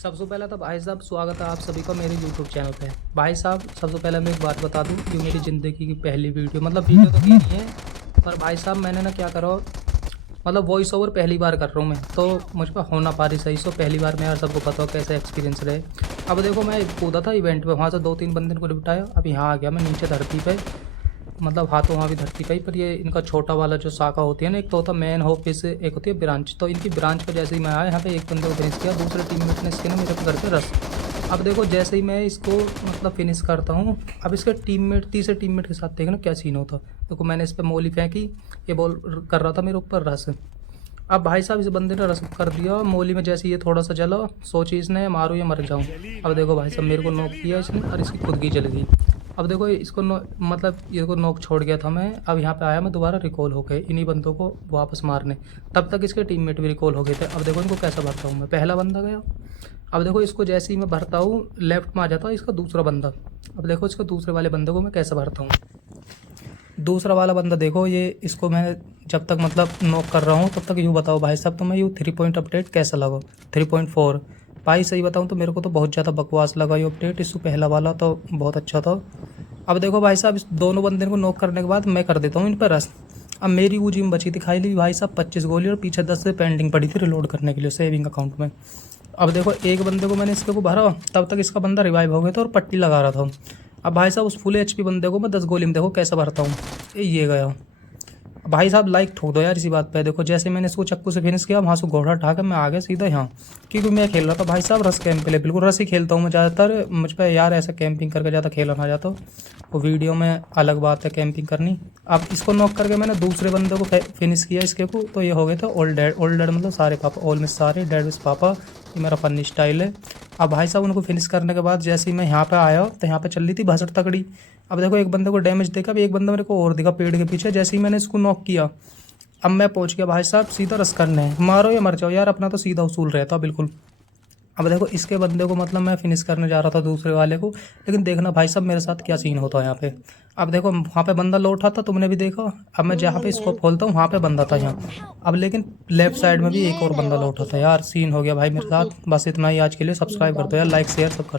सबसे पहला तो भाई साहब स्वागत है आप सभी का मेरे यूट्यूब चैनल पे। भाई साहब सबसे पहले मैं एक बात बता दूं, ये मेरी ज़िंदगी की पहली वीडियो, मतलब वीडियो तो की नहीं है, पर भाई साहब मैंने ना क्या करो, मतलब वॉइस ओवर पहली बार कर रहा हूँ मैं, तो मुझ पर हो ना पा रही सही। सो पहली बार मैं यार सबको पता हो कैसा एक्सपीरियंस रहे। अब देखो मैं कूदा था इवेंट पे, वहाँ से 2-3 बंदे को निपटाया, अब यहाँ आ गया मैं नीचे धरती पे, मतलब हाथों वहाँ भी धरती पे ही। पर ये इनका छोटा वाला जो शाखा होती है ना, एक तो होता है मेन ऑफिस, एक होती है ब्रांच। तो इनकी ब्रांच पे जैसे ही मैं आया यहाँ पे एक बंदे को फिनिश किया, दूसरे टीममेट ने इसके ना मेरे को करके रस। अब देखो जैसे ही मैं इसको मतलब फिनिश करता हूँ, अब इसके टीममेट तीसरे टीममेट के साथ देखना क्या सीन होता। देखो मैंने इस पर मोली फेंकी, ये बॉल कर रहा था मेरे ऊपर रस। अब भाई साहब इस बंदे ने रस कर दिया मोली में, जैसे ये थोड़ा सा जला, सोची इसने मारो या मर जाऊँ। अब देखो भाई साहब मेरे को नॉक किया इसने और इसकी खुद की जल गई। अब देखो इसको मतलब ये को नॉक छोड़ गया था मैं। अब यहाँ पे आया मैं दोबारा रिकॉल हो गए इन्हीं बंदों को वापस मारने, तब तक इसके टीममेट भी रिकॉल हो गए थे। अब देखो इनको कैसा भरता हूँ मैं, पहला बंदा गया। अब देखो इसको जैसे ही मैं भरता हूँ लेफ्ट में आ जाता है इसका दूसरा बंदा। अब देखो इसको दूसरे वाले बंदे को मैं कैसे भरता हूँ। दूसरा वाला बंदा देखो, ये इसको मैं जब तक मतलब नॉक कर रहा हूँ तब तक यूँ बताओ भाई साहब तुम्हें यूँ 3 पॉइंट अपडेट कैसा लगा। 3.4 भाई सही बताऊँ तो मेरे को तो बहुत ज़्यादा बकवास लगा ये अपडेट। इससे पहला वाला तो बहुत अच्छा था। अब देखो भाई साहब इस दोनों बंदे को नॉक करने के बाद मैं कर देता हूँ इन पर रस। अब मेरी ऊजी में बची थी खाई ली भाई साहब 25 गोली, और पीछे 10 से पेंडिंग पड़ी थी रिलोड करने के लिए सेविंग अकाउंट में। अब देखो एक बंदे को मैंने इसके को भरा, तब तक इसका बंदा रिवाइव हो गया था और पट्टी लगा रहा था। अब भाई साहब उस फुल एचपी बंदे को मैं 10 गोली में देखो कैसे भरता हूँ, ये गया। भाई साहब लाइक ठोक दो यार इसी बात पे। देखो जैसे मैंने इसको चक्कू से फिनिश किया, वहाँ से घोड़ा उठा कर मैं आ गया सीधा यहाँ, क्योंकि मैं खेल रहा था भाई साहब रस कैंप पे, बिल्कुल रस ही खेलता हूँ मैं ज़्यादातर। मुझ पर यार ऐसा कैंपिंग करके ज़्यादा खेला ना जाता, वो वीडियो में अलग बात है कैंपिंग करनी। अब इसको नॉक करके मैंने दूसरे बंदे को फिनिश किया इसके को, तो ये हो गए थे ऑल डेड। ऑल डेड मतलब सारे पापा, ऑल मिस सारे डेड मिस पापा, ये मेरा फनी स्टाइल है। अब भाई साहब उनको फिनिश करने के बाद जैसे ही मैं यहाँ पे आया तो यहाँ पे चल रही थी भसड़ तगड़ी। अब देखो एक बंदे को डैमेज देखा, अब एक बंदा मेरे को और दिखा पेड़ के पीछे, जैसे ही मैंने इसको नॉक किया अब मैं पहुंच गया भाई साहब सीधा रस करने है, मारो या मर जाओ यार, अपना तो सीधा उसूल रहता बिल्कुल। अब देखो इसके बंदे को मतलब मैं फिनिश करने जा रहा था दूसरे वाले को, लेकिन देखना भाई साहब मेरे साथ क्या सीन होता है यहाँ पे। अब देखो वहाँ पे बंदा लौटा था, तुमने भी देखा। अब मैं जहाँ पे इसको खोलता हूँ वहाँ पे बंदा था यहाँ, अब लेकिन लेफ्ट साइड में भी एक और बंदा लौटा था यार, सीन हो गया भाई मेरे साथ। बस इतना ही आज के लिए, सब्सक्राइब कर दो यार, लाइक शेयर सब कर दो।